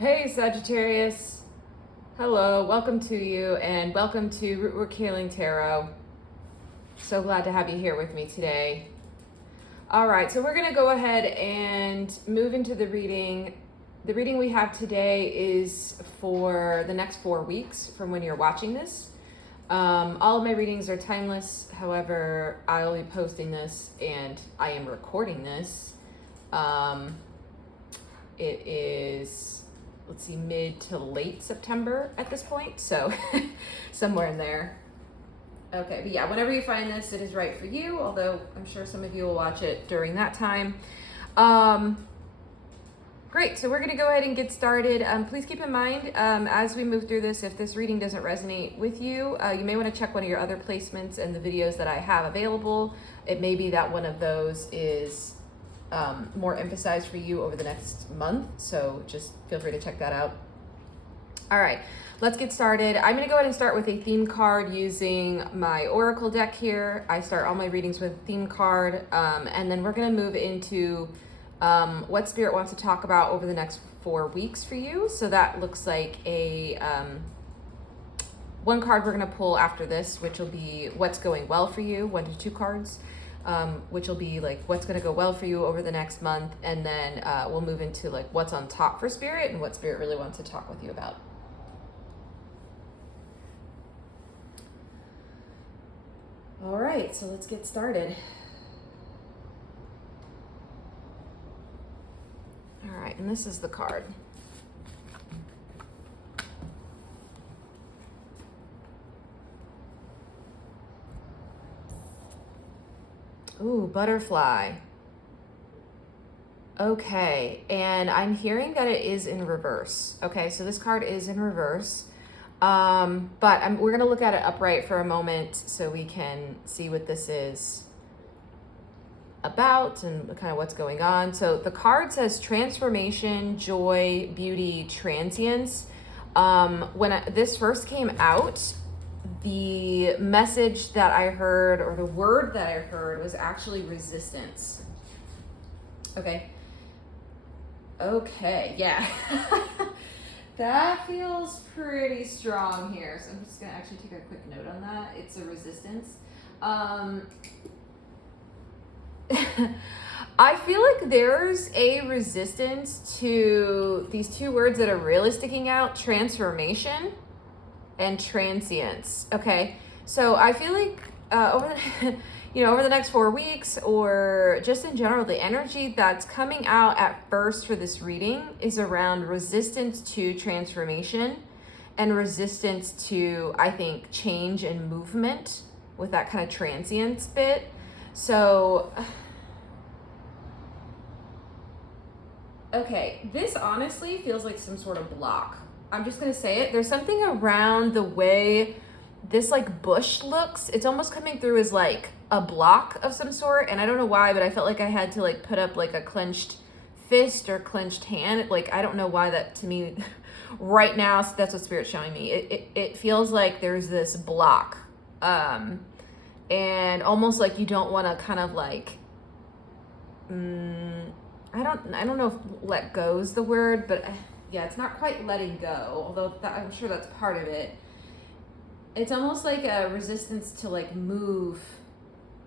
Hey Sagittarius, hello, welcome to you and welcome to Rootwork Healing Tarot. So glad to have you here with me today. All right, so we're gonna go ahead and move into the reading. The reading we have today is for the next 4 weeks from when you're watching this. All of my readings are timeless. However, I'll be posting this and I am recording this. It is, let's see, mid to late September at this point. So somewhere in there. Okay, but yeah, whenever you find this, it is right for you. Although I'm sure some of you will watch it during that time. Great, so we're gonna go ahead and get started. Please keep in mind, as we move through this, if this reading doesn't resonate with you, you may wanna check one of your other placements and the videos that I have available. It may be that one of those is more emphasized for you over the next month, so just feel free to check that out. All right, let's get started. I'm gonna go ahead and start with a theme card using my Oracle deck here. I start all my readings with a theme card, and then we're gonna move into what Spirit wants to talk about over the next 4 weeks for you. So that looks like a one card we're gonna pull after this, which will be what's going well for you, 1 to 2 cards. Which will be like what's going to go well for you over the next month, and then we'll move into like what's on top for Spirit and what Spirit really wants to talk with you about. All right, so let's get started. All right, and this is the card. Ooh, butterfly. Okay, and I'm hearing that it is in reverse. Okay, so this card is in reverse. But we're gonna look at it upright for a moment so we can see what this is about and kind of what's going on. So the card says transformation, joy, beauty, transience. When this first came out, the message that I heard, or the word that I heard, was actually resistance. Okay, yeah. That feels pretty strong here. So I'm just gonna actually take a quick note on that. It's a resistance. I feel like there's a resistance to these 2 words that are really sticking out: transformation and transience. Okay, so I feel like over the next 4 weeks, or just in general, the energy that's coming out at first for this reading is around resistance to transformation and resistance to, I think, change and movement with that kind of transience bit. So okay, this honestly feels like some sort of block. I'm just gonna say it. There's something around the way this like bush looks. It's almost coming through as like a block of some sort, and I don't know why, but I felt like I had to like put up like a clenched fist or clenched hand. Like, I don't know why that to me right now, so that's what Spirit's showing me. It feels like there's this block, and almost like you don't want to kind of like I don't know if let go's the word, but yeah, it's not quite letting go, although I'm sure that's part of it. It's almost like a resistance to like move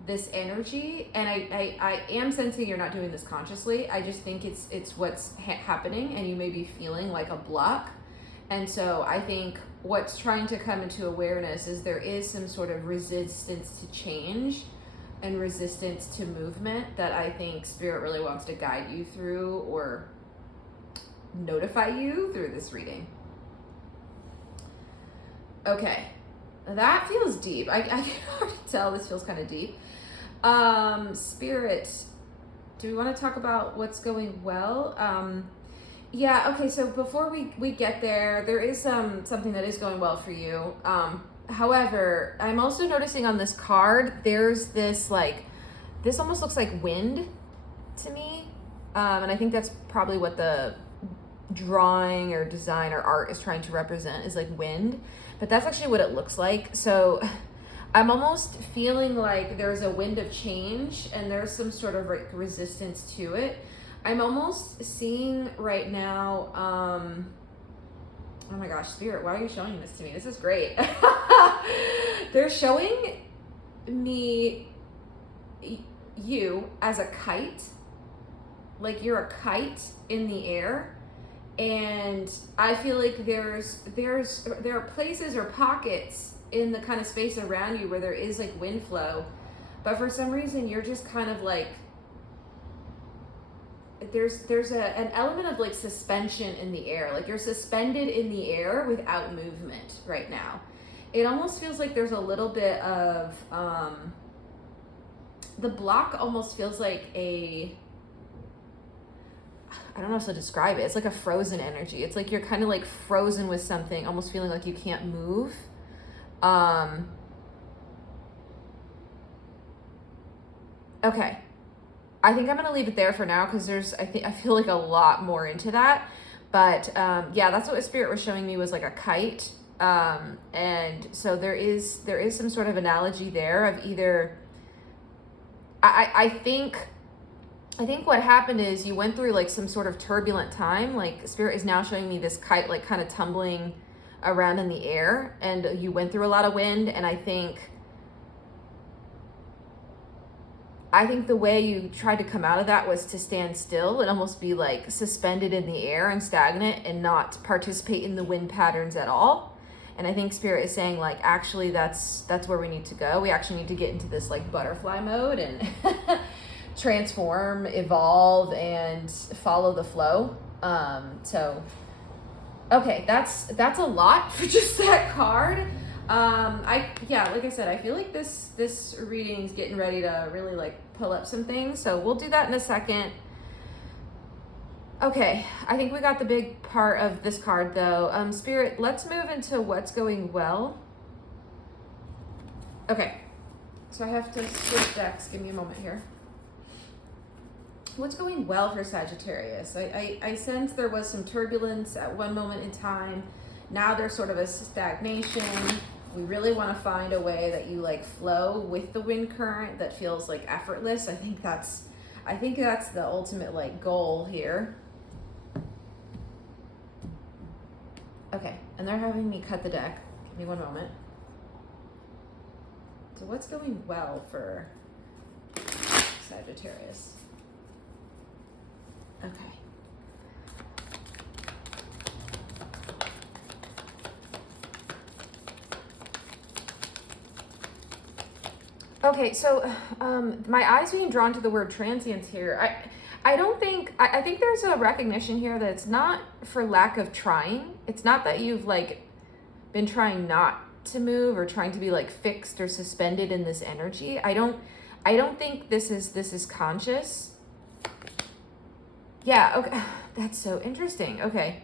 this energy, and I am sensing you're not doing this consciously. I just think it's what's happening, and you may be feeling like a block. And so I think what's trying to come into awareness is there is some sort of resistance to change and resistance to movement that I think Spirit really wants to guide you through, or notify you through this reading. Okay, that feels deep. I can already tell this feels kind of deep. Spirit, do we want to talk about what's going well? Yeah, okay, so before we get there, there is something that is going well for you. However, I'm also noticing on this card, there's this like, this almost looks like wind to me. And I think that's probably what the drawing or design or art is trying to represent, is like wind, but that's actually what it looks like. So I'm almost feeling like there's a wind of change and there's some sort of resistance to it. I'm almost seeing right now Oh my gosh, Spirit, why are you showing this to me? This is great. They're showing me you as a kite. Like you're a kite in the air. And I feel like there are places or pockets in the kind of space around you where there is like wind flow. But for some reason, you're just kind of like, there's an element of like suspension in the air. Like you're suspended in the air without movement right now. It almost feels like there's a little bit of, the block almost feels like I don't know how to describe it. It's like a frozen energy. It's like you're kind of like frozen with something, almost feeling like you can't move. Okay. I think I'm going to leave it there for now because I feel like a lot more into that. But yeah, that's what Spirit was showing me, was like a kite. And so there is some sort of analogy there of either, I think what happened is you went through like some sort of turbulent time. Like Spirit is now showing me this kite like kind of tumbling around in the air, and you went through a lot of wind. And I think the way you tried to come out of that was to stand still and almost be like suspended in the air and stagnant and not participate in the wind patterns at all. And I think Spirit is saying like, actually that's where we need to go. We actually need to get into this like butterfly mode and transform, evolve, and follow the flow. So, okay, that's a lot for just that card. Like I said, I feel like this reading's getting ready to really like pull up some things. So we'll do that in a second. Okay, I think we got the big part of this card though. Spirit, let's move into what's going well. Okay, so I have to switch decks. Give me a moment here. What's going well for Sagittarius? I sense there was some turbulence at one moment in time. Now there's sort of a stagnation. We really want to find a way that you like flow with the wind current that feels like effortless. I think that's the ultimate like goal here. Okay, and they're having me cut the deck. Give me one moment. So what's going well for Sagittarius? Okay. Okay, so my eyes being drawn to the word transience here. I think there's a recognition here that it's not for lack of trying. It's not that you've like been trying not to move or trying to be like fixed or suspended in this energy. I don't think this is conscious. Yeah, okay. That's so interesting. Okay.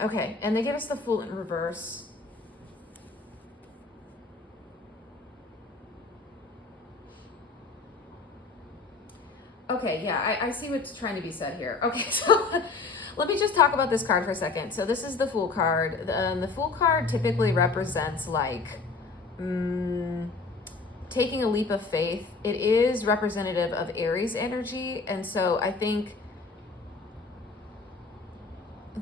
Okay, and they give us the Fool in reverse. Okay, yeah, I see what's trying to be said here. Okay, so let me just talk about this card for a second. So this is the Fool card. The Fool card typically represents like taking a leap of faith. It is representative of Aries energy. And so I think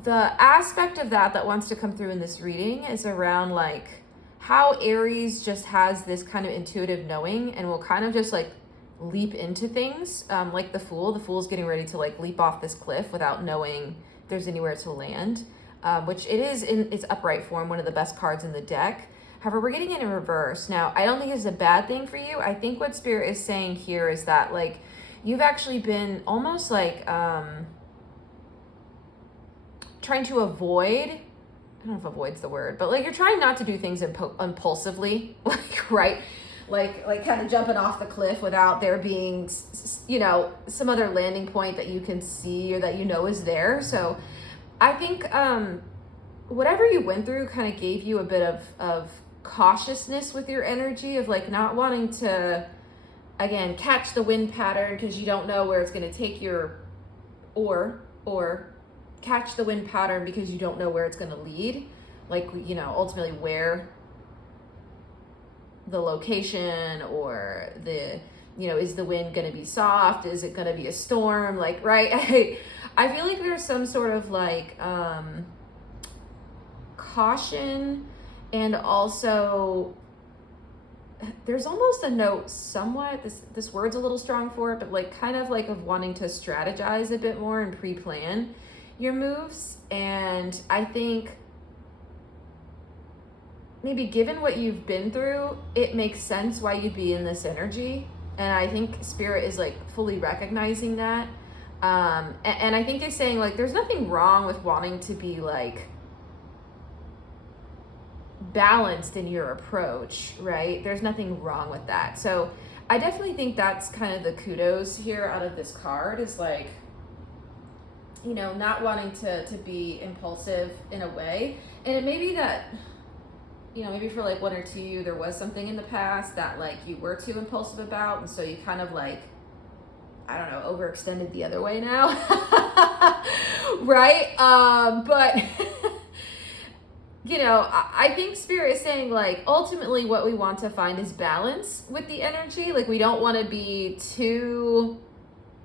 the aspect of that wants to come through in this reading is around like how Aries just has this kind of intuitive knowing and will kind of just like leap into things, like the Fool's getting ready to like leap off this cliff without knowing if there's anywhere to land, which it is in its upright form, one of the best cards in the deck. However, we're getting it in reverse. Now, I don't think it's a bad thing for you. I think what Spirit is saying here is that like you've actually been almost like trying to avoid, I don't know if avoid's the word, but like you're trying not to do things impulsively, like, right? Like kind of jumping off the cliff without there being, you know, some other landing point that you can see or that you know is there. So I think whatever you went through kind of gave you a bit of cautiousness with your energy of like not wanting to, again, catch the wind pattern because you don't know where it's going to take your, or catch the wind pattern because you don't know where it's going to lead. Like, you know, ultimately where the location or the, you know, is the wind going to be soft? Is it going to be a storm? Like, right. I feel like there's some sort of like caution, and also there's almost a note somewhat, this word's a little strong for it, but like kind of like of wanting to strategize a bit more and pre-plan your moves. And I think maybe given what you've been through, it makes sense why you'd be in this energy. And I think Spirit is like fully recognizing that. And I think it's saying like, there's nothing wrong with wanting to be like balanced in your approach, right? There's nothing wrong with that. So I definitely think that's kind of the kudos here out of this card, is like, you know, not wanting to be impulsive in a way. And it may be that, you know, maybe for like one or two of you, there was something in the past that like you were too impulsive about, and so you kind of like, I don't know, overextended the other way now. Right? But you know, I think Spirit is saying like, ultimately what we want to find is balance with the energy. Like, we don't want to be too,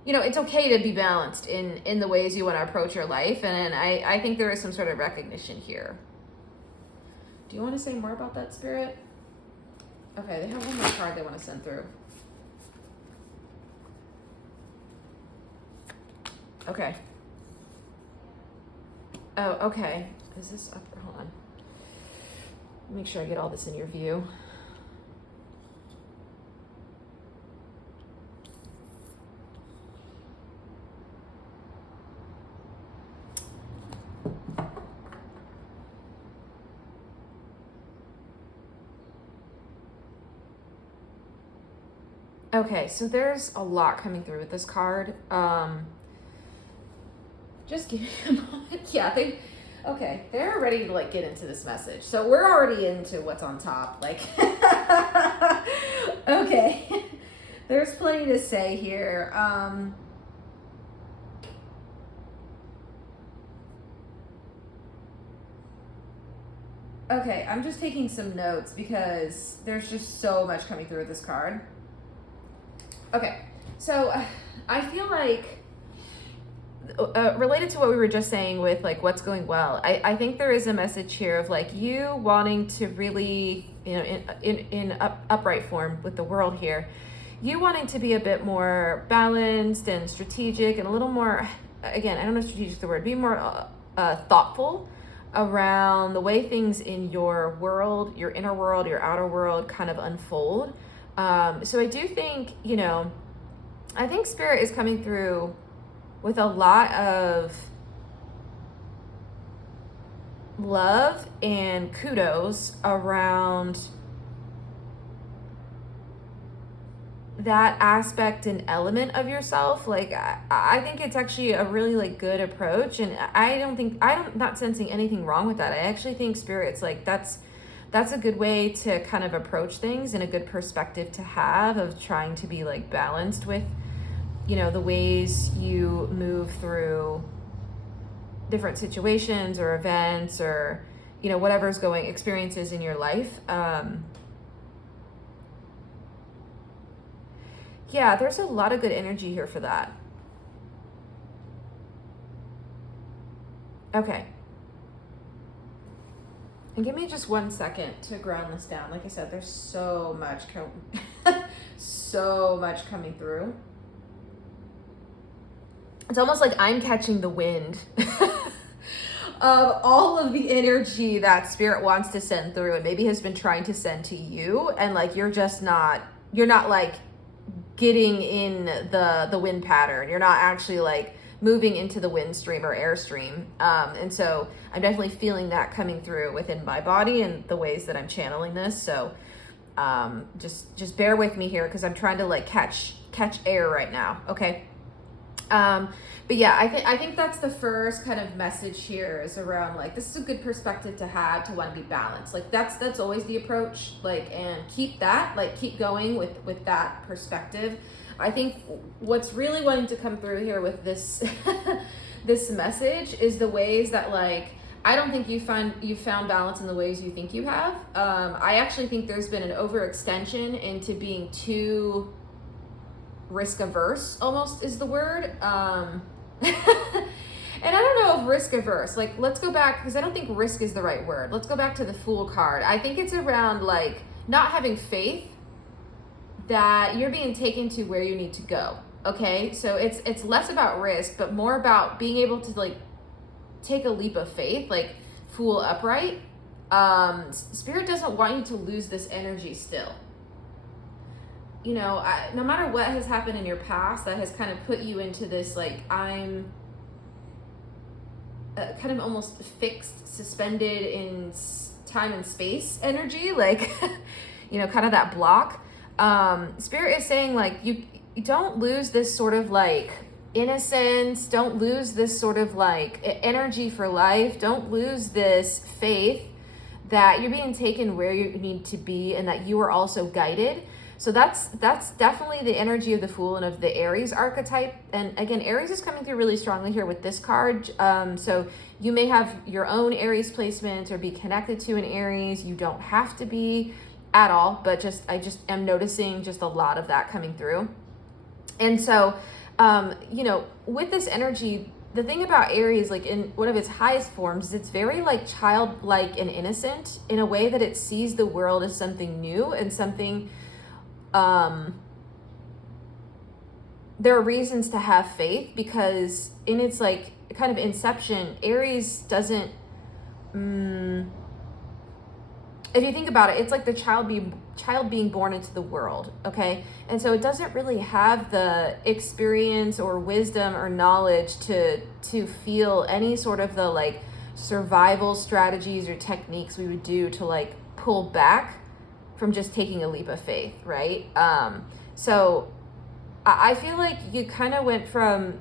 you know, it's okay to be balanced in the ways you want to approach your life. And I think there is some sort of recognition here. Do you want to say more about that, Spirit? Okay, they have one more card they want to send through. Okay. Oh, okay. Is this up? Hold on. Make sure I get all this in your view. Okay, so there's a lot coming through with this card. Just give me a moment. Yeah, they're ready to like get into this message. So we're already into what's on top. Like, okay, there's plenty to say here. Okay, I'm just taking some notes because there's just so much coming through with this card. Okay, so I feel like related to what we were just saying with like what's going well, I think there is a message here of like you wanting to really, you know, in upright form with the world here, you wanting to be a bit more balanced and strategic and a little more, again, I don't know if strategic is the word, be more thoughtful around the way things in your world, your inner world, your outer world kind of unfold. So I do think, you know, I think Spirit is coming through with a lot of love and kudos around that aspect and element of yourself. Like, I think it's actually a really like good approach, and I'm not sensing anything wrong with that. I actually think Spirit's like, that's a good way to kind of approach things and a good perspective to have of trying to be like balanced with, you know, the ways you move through different situations or events or, you know, whatever's experiences in your life. Yeah, there's a lot of good energy here for that. Okay. And give me just 1 second to ground this down. Like I said, there's so much so much coming through. It's almost like I'm catching the wind of all of the energy that Spirit wants to send through and maybe has been trying to send to you. And like, you're not like getting in the wind pattern. You're not actually like moving into the wind stream or airstream. And so I'm definitely feeling that coming through within my body and the ways that I'm channeling this. So just bear with me here because I'm trying to like catch air right now. Okay. But yeah, I think that's the first kind of message here is around like, this is a good perspective to have, to want to be balanced. Like that's always the approach, like, and keep going with that perspective. I think what's really wanting to come through here with this, this message is the ways that like, I don't think you found balance in the ways you think you have. I actually think there's been an overextension into being too risk averse, almost is the word. of risk averse. Like, let's go back, because I don't think risk is the right word. Let's go back to the Fool card. I think it's around like not having faith that you're being taken to where you need to go. Okay, so it's less about risk, but more about being able to like take a leap of faith, like Fool upright. Spirit doesn't want you to lose this energy still. You know, no matter what has happened in your past that has kind of put you into this, like, I'm kind of almost fixed, suspended in time and space energy, like, you know, kind of that block. Spirit is saying, like, you don't lose this sort of like innocence, don't lose this sort of like energy for life, don't lose this faith that you're being taken where you need to be and that you are also guided. So that's definitely the energy of the Fool and of the Aries archetype. And again, Aries is coming through really strongly here with this card. So you may have your own Aries placement or be connected to an Aries. You don't have to be at all, but I just am noticing just a lot of that coming through. And so, you know, with this energy, the thing about Aries, like in one of its highest forms, it's very like childlike and innocent in a way that it sees the world as something new and something, there are reasons to have faith, because in its like kind of inception, Aries doesn't, if you think about it, it's like the child being born into the world, okay? And so it doesn't really have the experience or wisdom or knowledge to feel any sort of the like survival strategies or techniques we would do to like pull back from just taking a leap of faith, right? So I feel like you kind of went from,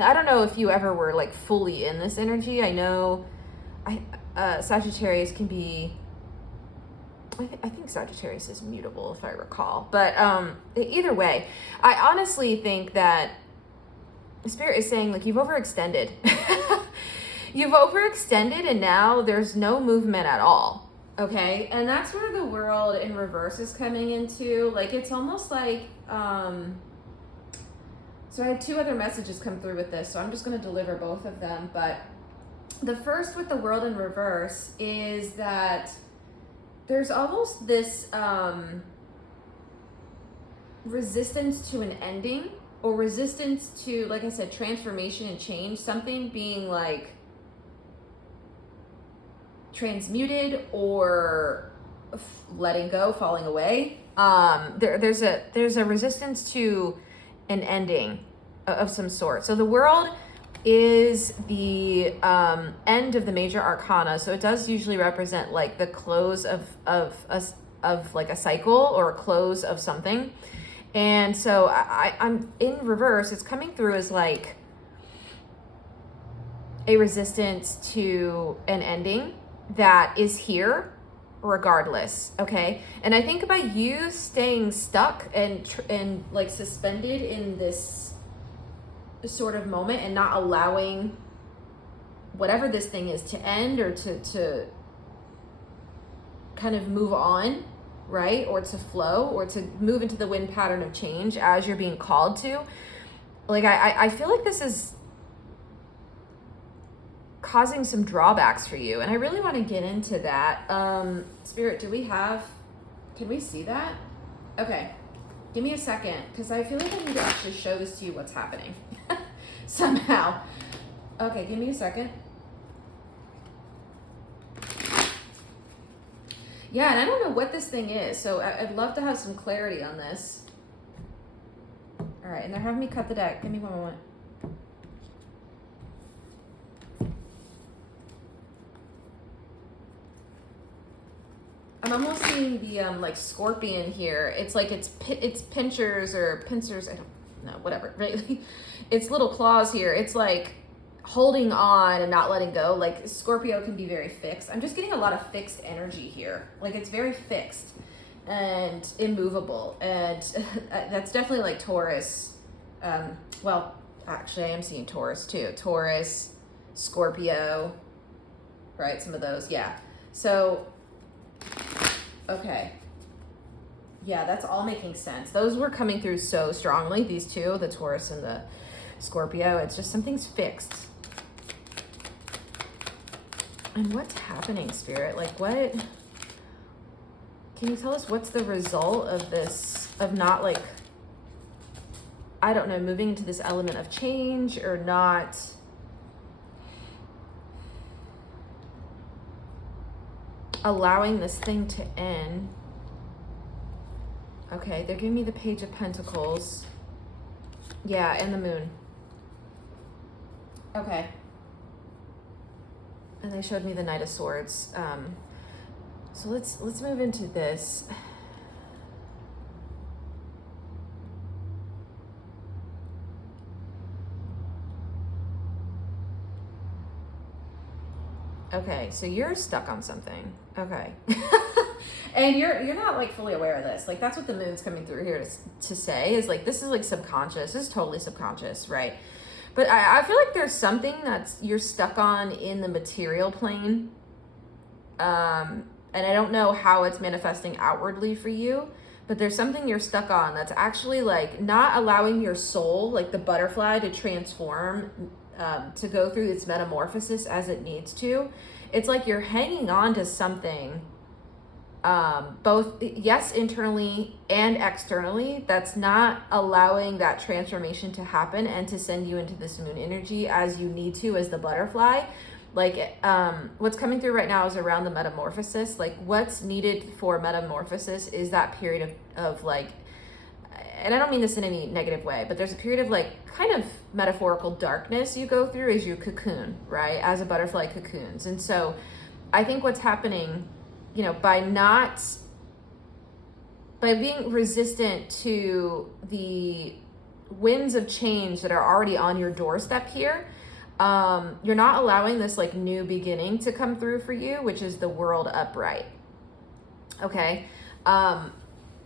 I don't know if you ever were like fully in this energy. I know Sagittarius can be, I think Sagittarius is mutable if I recall, but either way, I honestly think that Spirit is saying like you've overextended. You've overextended and now there's no movement at all, okay? And that's where the world in reverse is coming into. Like, it's almost like, so I had two other messages come through with this, so I'm just going to deliver both of them, but the first with the world in reverse is that there's almost this resistance to an ending, or resistance to, like I said, transformation and change, something being like transmuted or letting go, falling away. There's a resistance to an ending of some sort. So the world is the end of the major arcana, so it does usually represent like the close of like a cycle or a close of something. And so I'm in reverse, it's coming through as like a resistance to an ending that is here regardless, okay? And I think about you staying stuck and like suspended in this sort of moment and not allowing whatever this thing is to end or to kind of move on, right? Or to flow or to move into the wind pattern of change as you're being called to. Like, I feel like this is causing some drawbacks for you, and I really want to get into that. Spirit, can we see that? Okay, give me a second, because I feel like I need to actually show this to you what's happening somehow. Okay, give me a second. Yeah, and I don't know what this thing is, so I'd love to have some clarity on this. All right, and they're having me cut the deck. Give me one moment. I'm almost seeing the like scorpion here. It's like it's pinchers or pincers. I don't know, whatever. Right? It's little claws here. It's like holding on and not letting go. Like Scorpio can be very fixed. I'm just getting a lot of fixed energy here. Like it's very fixed and immovable, and that's definitely like Taurus. Well, actually, I am seeing Taurus too. Taurus, Scorpio, right? Some of those, yeah. So. Okay. Yeah, that's all making sense. Those were coming through so strongly, these two, the Taurus and the Scorpio. It's just something's fixed. And what's happening, Spirit? Like, what? Can you tell us what's the result of this, of not, like, I don't know, moving into this element of change, or not allowing this thing to end? Okay, they're giving me the Page of Pentacles. Yeah, and the Moon. Okay. And they showed me the Knight of Swords. So let's move into this. Okay, so you're stuck on something. Okay. And you're not like fully aware of this. Like, that's what the Moon's coming through here to say, is like, this is like subconscious. This is totally subconscious, right? But I feel like there's something that's you're stuck on in the material plane. And I don't know how it's manifesting outwardly for you, but there's something you're stuck on that's actually like not allowing your soul, like the butterfly, to transform, to go through its metamorphosis as it needs to. It's like you're hanging on to something, both, yes, internally and externally, that's not allowing that transformation to happen and to send you into this Moon energy as you need to, as the butterfly. Like, what's coming through right now is around the metamorphosis. Like, what's needed for metamorphosis is that period of like, and I don't mean this in any negative way, but there's a period of like kind of metaphorical darkness you go through as you cocoon, right? As a butterfly cocoons. And so I think what's happening, you know, by being resistant to the winds of change that are already on your doorstep here, you're not allowing this like new beginning to come through for you, which is the World upright. Okay.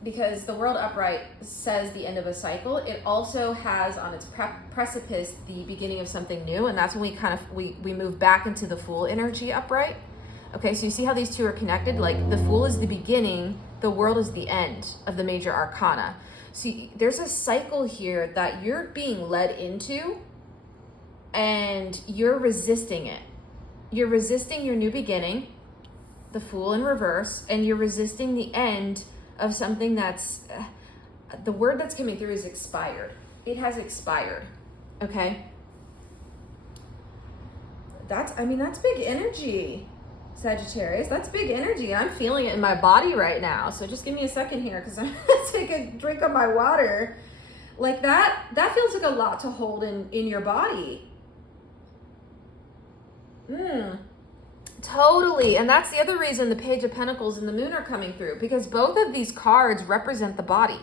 Because the World upright says the end of a cycle. It also has on its precipice the beginning of something new. And that's when we move back into the Fool energy upright. Okay. So you see how these two are connected? Like, the Fool is the beginning, the World is the end of the major arcana. So there's a cycle here that you're being led into, and you're resisting it. You're resisting your new beginning, the Fool in reverse, and you're resisting the end of something that's, the word that's coming through is expired. It has expired, okay? That's big energy, Sagittarius. That's big energy. I'm feeling it in my body right now. So just give me a second here, because I'm gonna take a drink of my water. Like, that feels like a lot to hold in your body. Totally. And that's the other reason the Page of Pentacles and the Moon are coming through, because both of these cards represent the body.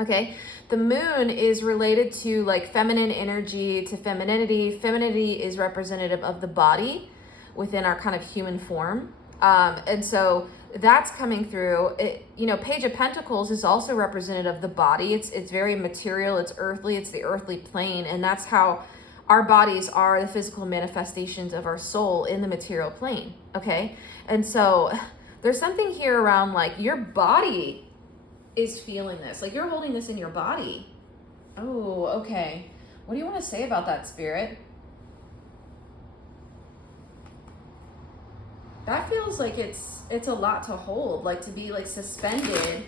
Okay. The Moon is related to like feminine energy, to femininity. Femininity is representative of the body within our kind of human form. And so that's coming through. You know, Page of Pentacles is also representative of the body. It's very material. It's earthly. It's the earthly plane. And that's how our bodies are the physical manifestations of our soul in the material plane, okay? And so there's something here around like your body is feeling this. Like, you're holding this in your body. Oh, okay. What do you want to say about that, Spirit? That feels like it's a lot to hold, like to be like suspended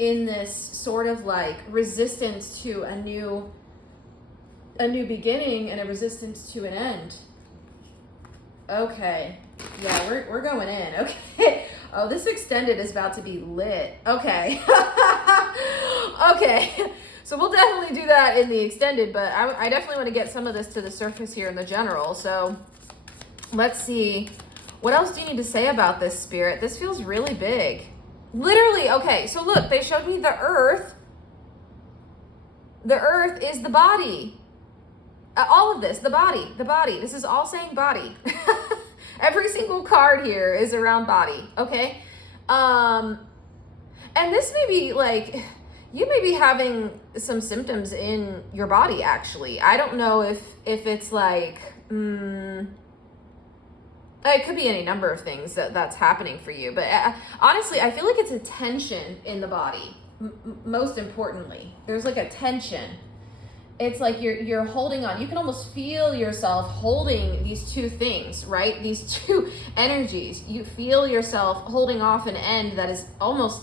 in this sort of like resistance to a new beginning and a resistance to an end. Okay. Yeah, we're going in. Okay. Oh, this extended is about to be lit. Okay. Okay. So we'll definitely do that in the extended, but I definitely want to get some of this to the surface here in the general. So let's see. What else do you need to say about this, Spirit? This feels really big. Literally. Okay. So look, they showed me the earth. The earth is the body. All of this, the body. This is all saying body. Every single card here is around body, okay? And this may be like, you may be having some symptoms in your body, actually. I don't know if it's like, it could be any number of things that's happening for you. But honestly, I feel like it's a tension in the body, most importantly. There's like a tension. it's like you're holding on. You can almost feel yourself holding these two things, right? These two energies. You feel yourself holding off an end that is almost,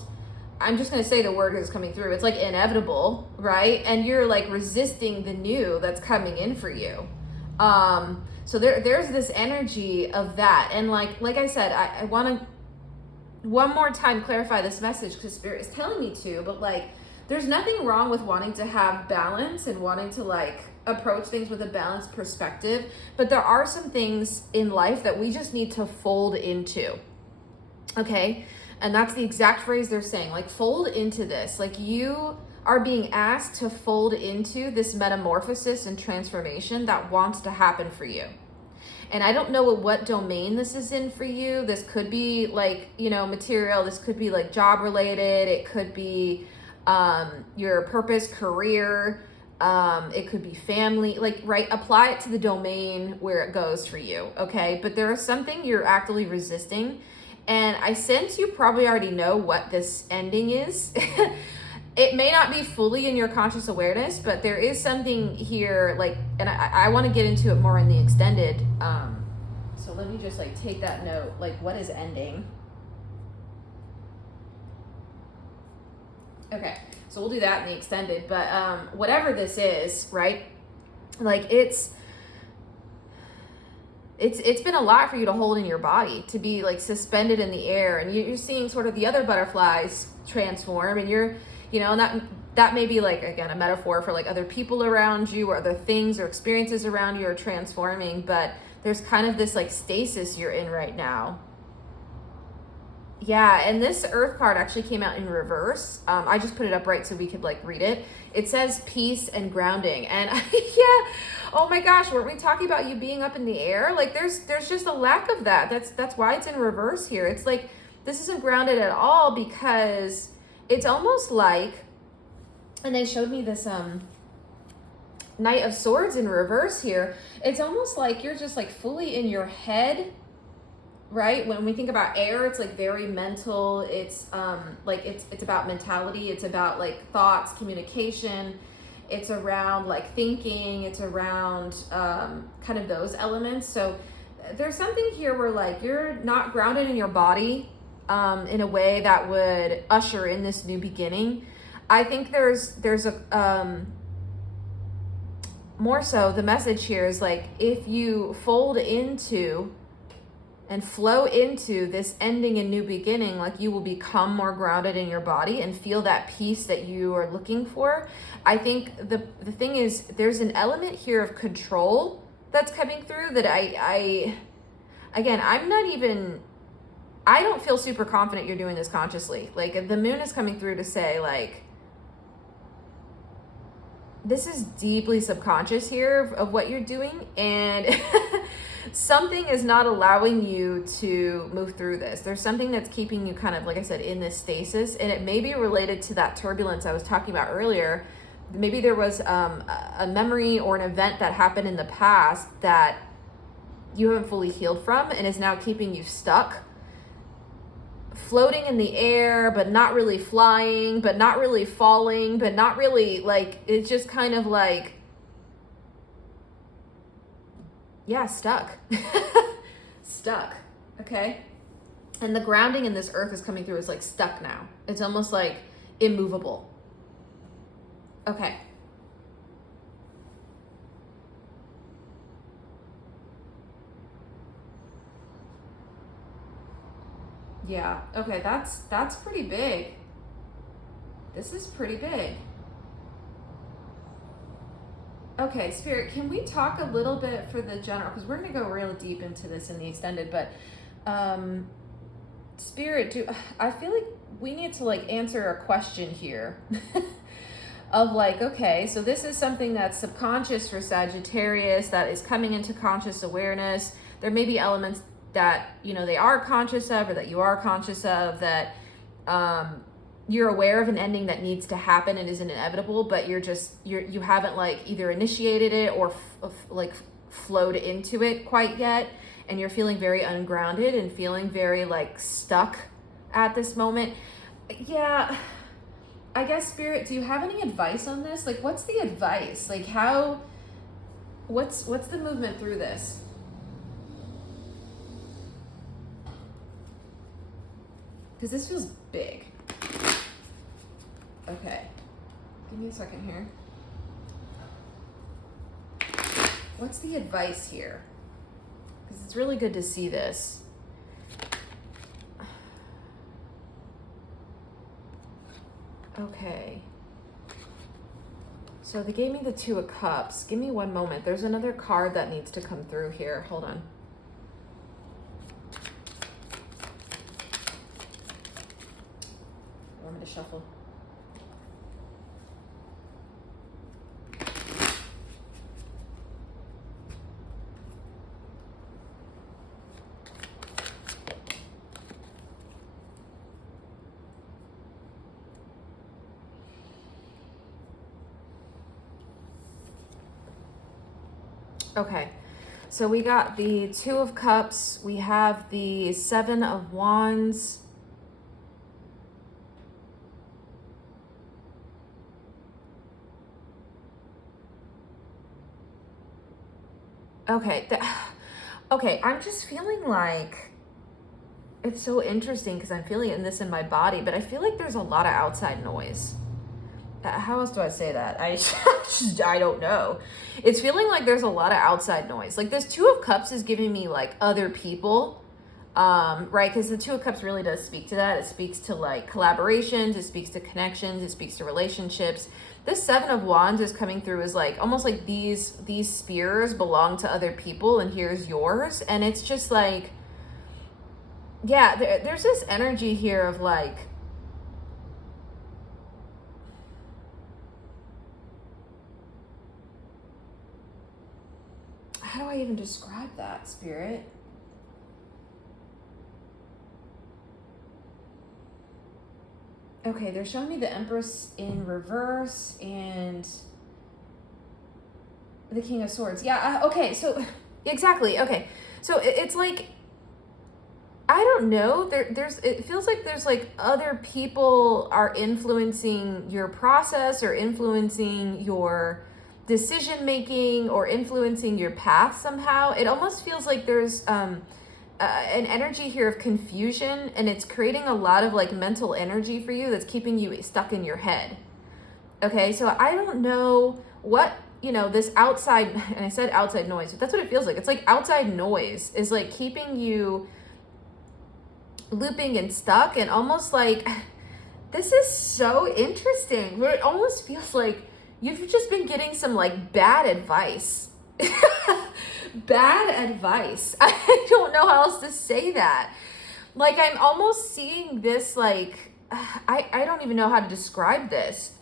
I'm just going to say the word is coming through. It's like inevitable, right? And you're like resisting the new that's coming in for you. So there's this energy of that. And like I said, I want to one more time clarify this message because Spirit is telling me to, but like, there's nothing wrong with wanting to have balance and wanting to like approach things with a balanced perspective. But there are some things in life that we just need to fold into. Okay. And that's the exact phrase they're saying, like fold into this. Like you are being asked to fold into this metamorphosis and transformation that wants to happen for you. And I don't know what domain this is in for you. This could be like, you know, material. This could be like job related. It could be your purpose, career. It could be family, like, right. Apply it to the domain where it goes for you. Okay. But there is something you're actively resisting. And I sense you probably already know what this ending is. It may not be fully in your conscious awareness, but there is something here, like, and I want to get into it more in the extended. So let me just like take that note, like what is ending? Okay, so we'll do that in the extended, but whatever this is, right? Like it's been a lot for you to hold in your body, to be like suspended in the air, and you're seeing sort of the other butterflies transform, and you're, you know, and that may be like, again, a metaphor for like other people around you or other things or experiences around you are transforming, but there's kind of this like stasis you're in right now. Yeah, and this Earth card actually came out in reverse. I just put it up right so we could like read it. It says peace and grounding, and yeah, oh my gosh, weren't we talking about you being up in the air? Like there's just a lack of that. That's why it's in reverse here. It's like this isn't grounded at all, because it's almost like, and they showed me this Knight of Swords in reverse here. It's almost like you're just like fully in your head, right? When we think about air, it's like very mental. It's like it's about mentality. It's about like thoughts, communication. It's around like thinking. It's around kind of those elements. So there's something here where like you're not grounded in your body in a way that would usher in this new beginning. I think there's a more so the message here is like, if you fold into and flow into this ending and new beginning, like you will become more grounded in your body and feel that peace that you are looking for. I think the thing is, there's an element here of control that's coming through that I don't feel super confident you're doing this consciously. Like the moon is coming through to say like, this is deeply subconscious here of what you're doing, and something is not allowing you to move through this. There's something that's keeping you kind of, like I said, in this stasis, and it may be related to that turbulence I was talking about earlier. Maybe there was a memory or an event that happened in the past that you haven't fully healed from and is now keeping you stuck, floating in the air, but not really flying, but not really falling, but not really, like, it's just kind of like, yeah, stuck. Stuck. Okay. And the grounding in this earth is coming through is like stuck now. It's almost like immovable. Okay. Yeah. Okay. That's pretty big. This is pretty big. Okay, Spirit, can we talk a little bit for the general, because we're going to go real deep into this in the extended, but Spirit, I feel like we need to like answer a question here of like, okay, so this is something that's subconscious for Sagittarius that is coming into conscious awareness. There may be elements that, you know, they are conscious of, or that you are conscious of, that you're aware of an ending that needs to happen and isn't inevitable, but you haven't like either initiated it or like flowed into it quite yet, and you're feeling very ungrounded and feeling very like stuck at this moment. Yeah, I guess, Spirit, do you have any advice on this? Like, what's the advice? Like, what's the movement through this? Because this feels big. Okay. Give me a second here. What's the advice here? Because it's really good to see this. Okay. So they gave me the Two of Cups. Give me one moment. There's another card that needs to come through here. Hold on. You want me to shuffle? Okay, so we got the Two of Cups, we have the Seven of Wands. Okay, okay, I'm just feeling like, it's so interesting because I'm feeling this in my body, but I feel like there's a lot of outside noise. How else do I say that? I don't know. It's feeling like there's a lot of outside noise. Like this Two of Cups is giving me like other people, right? Because the Two of Cups really does speak to that. It speaks to like collaborations. It speaks to connections. It speaks to relationships. This Seven of Wands is coming through as like almost like these spears belong to other people and here's yours. And it's just like, yeah, there's this energy here of like, how do I even describe that, Spirit? Okay, they're showing me the Empress in reverse and the King of Swords. Yeah, okay, so exactly. Okay, so it's like, I don't know. It feels like there's like other people are influencing your process or influencing your decision making or influencing your path somehow. It almost feels like there's an energy here of confusion, and it's creating a lot of like mental energy for you that's keeping you stuck in your head. Okay, so I don't know what, you know, this outside, and I said outside noise, but that's what it feels like. It's like outside noise is like keeping you looping and stuck, and almost like, this is so interesting, but it almost feels like you've just been getting some like bad advice. Bad advice. I don't know how else to say that. Like I'm almost seeing this like, I don't even know how to describe this.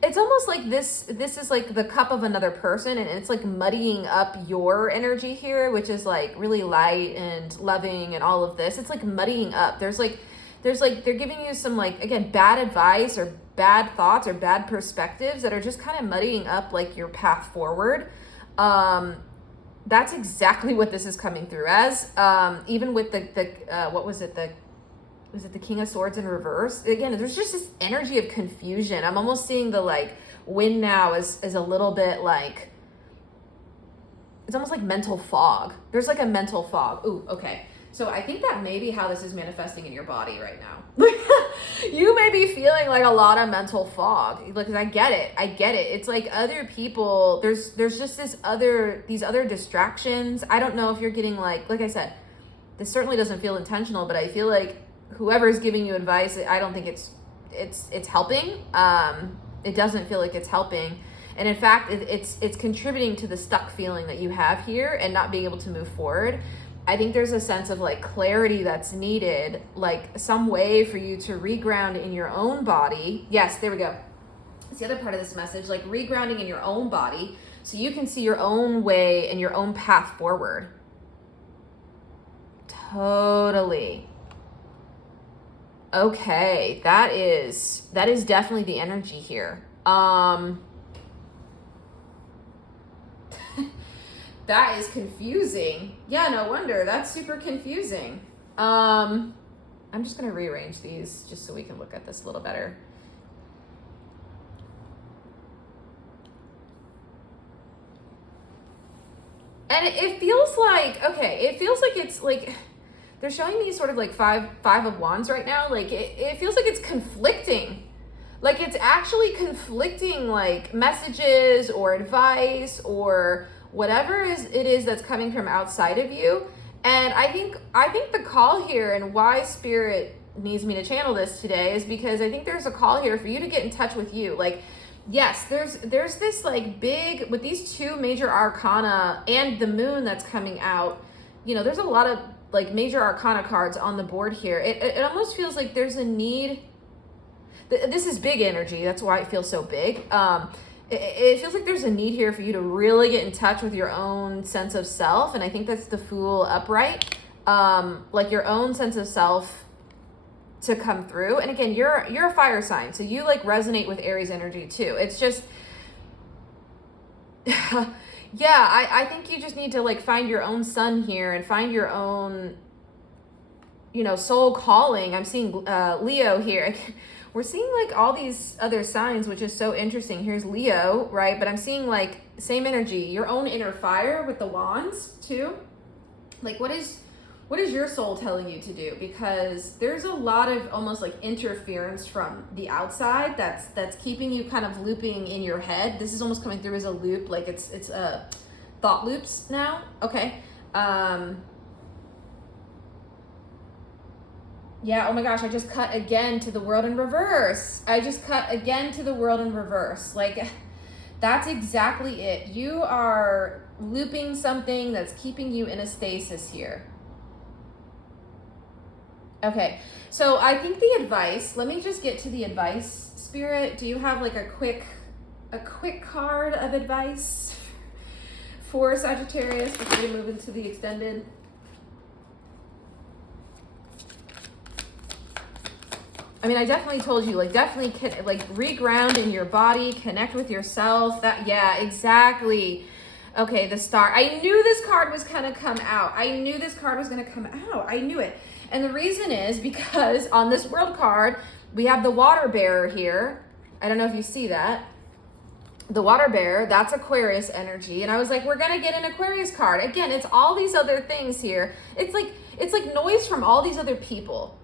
It's almost like this is like the cup of another person, and it's like muddying up your energy here, which is like really light and loving and all of this. It's like muddying up. There's like they're giving you some like, again, bad advice or bad thoughts or bad perspectives that are just kind of muddying up like your path forward. That's exactly what this is coming through as. Even with the what was it, the King of Swords in reverse? Again, there's just this energy of confusion. I'm almost seeing the like wind now is a little bit like, it's almost like mental fog. There's like a mental fog. Ooh, okay. So I think that may be how this is manifesting in your body right now. You may be feeling like a lot of mental fog. Like, I get it. It's like other people, there's just these other distractions. I don't know if you're getting like I said, this certainly doesn't feel intentional, but I feel like whoever's giving you advice, I don't think it's helping. It doesn't feel like it's helping. And in fact, it's contributing to the stuck feeling that you have here and not being able to move forward. I think there's a sense of like clarity that's needed, like some way for you to reground in your own body. Yes, there we go. It's the other part of this message, like regrounding in your own body so you can see your own way and your own path forward. Totally. Okay, that is definitely the energy here. That is confusing. Yeah, no wonder. That's super confusing. I'm just going to rearrange these just so we can look at this a little better. And it feels like, okay, it feels like it's like, they're showing me sort of like five of wands right now. Like it feels like it's conflicting. Like it's actually conflicting, like messages or advice or whatever it is that's coming from outside of you. And I think the call here and why Spirit needs me to channel this today is because I think there's a call here for you to get in touch with you. Like, yes, there's this like big, with these two major arcana and the moon that's coming out, you know, there's a lot of like major arcana cards on the board here. It almost feels like there's a need. This is big energy. That's why it feels so big. It feels like there's a need here for you to really get in touch with your own sense of self. And I think that's the Fool upright. Like your own sense of self to come through. And again, you're a fire sign. So you like resonate with Aries energy too. It's just, yeah, I think you just need to like find your own sun here and find your own, you know, soul calling. I'm seeing Leo here. We're seeing like all these other signs, which is so interesting. Here's Leo, right? But I'm seeing like same energy, your own inner fire with the wands too. Like what is your soul telling you to do? Because there's a lot of almost like interference from the outside that's keeping you kind of looping in your head. This is almost coming through as a loop, like it's thought loops now. Okay. Yeah, oh my gosh, I just cut again to the world in reverse. Like, that's exactly it. You are looping something that's keeping you in a stasis here. Okay, so I think the advice, let me just get to the advice, Spirit. Do you have like a quick card of advice for Sagittarius before we move into the extended? I mean, I definitely told you, like, definitely reground in your body, connect with yourself. That, yeah, exactly. Okay, the Star. I knew this card was going to come out. I knew it. And the reason is because on this World card, we have the Water Bearer here. I don't know if you see that. The Water Bearer, that's Aquarius energy. And I was like, we're going to get an Aquarius card. Again, it's all these other things here. It's like noise from all these other people.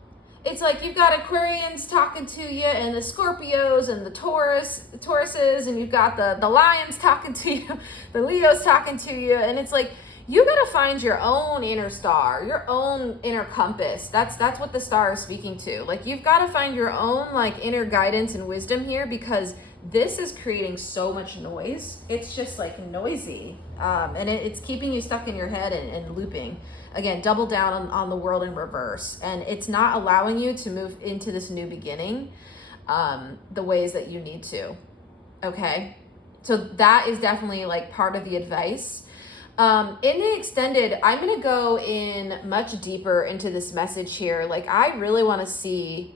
It's like you've got Aquarians talking to you and the Scorpios and the Tauruses, and you've got the Lions talking to you, the Leos talking to you. And it's like, you got to find your own inner star, your own inner compass. That's what the Star is speaking to. Like, you've got to find your own like inner guidance and wisdom here, because this is creating so much noise. It's just like noisy. And it's keeping you stuck in your head and looping. Again, double down on the world in reverse. And it's not allowing you to move into this new beginning the ways that you need to. Okay? So that is definitely like part of the advice. In the extended, I'm going to go in much deeper into this message here. Like, I really want to see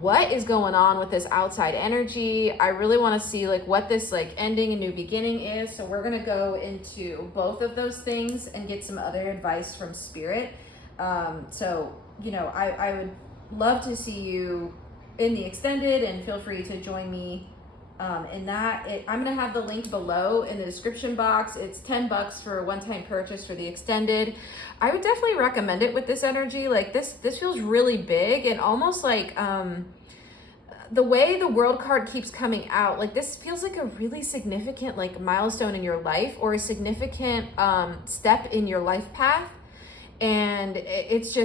what is going on with this outside energy. I really want to see like what this like ending and new beginning is. So we're going to go into both of those things and get some other advice from Spirit. So, you know, I would love to see you in the extended, and feel free to join me in that. I'm going to have the link below in the description box. It's $10 for a one-time purchase for the extended. I would definitely recommend it with this energy. Like this feels really big, and almost like the way the World card keeps coming out, like this feels like a really significant like milestone in your life, or a significant step in your life path. And it's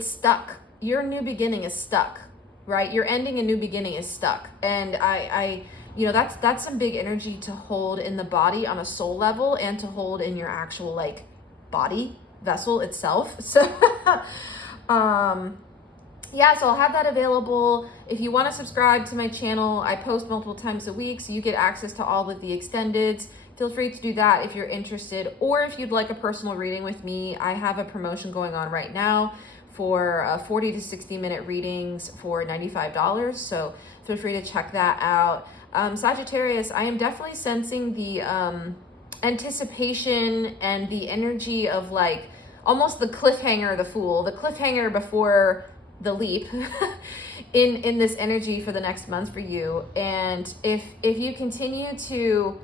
stuck. Your new beginning is stuck. Right? Your ending and new beginning is stuck. And I you know, that's some big energy to hold in the body on a soul level, and to hold in your actual like body vessel itself. So yeah, so I'll have that available. If you want to subscribe to my channel, I post multiple times a week, so you get access to all of the extendeds. Feel free to do that if you're interested, or if you'd like a personal reading with me. I have a promotion going on right now for 40 to 60 minute readings for $95. So feel free to check that out. Sagittarius, I am definitely sensing the anticipation and the energy of like almost the cliffhanger, the Fool, the cliffhanger before the leap in this energy for the next month for you. And if you continue to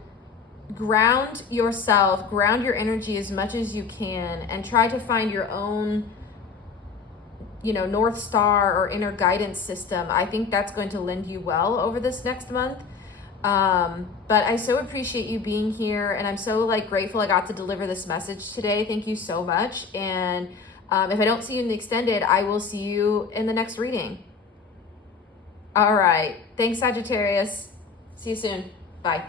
ground yourself, ground your energy as much as you can, and try to find your own, you know, North Star or inner guidance system, I think that's going to lend you well over this next month. But I so appreciate you being here, and I'm so like grateful I got to deliver this message today. Thank you so much. And if I don't see you in the extended, I will see you in the next reading. All right. Thanks, Sagittarius. See you soon. Bye.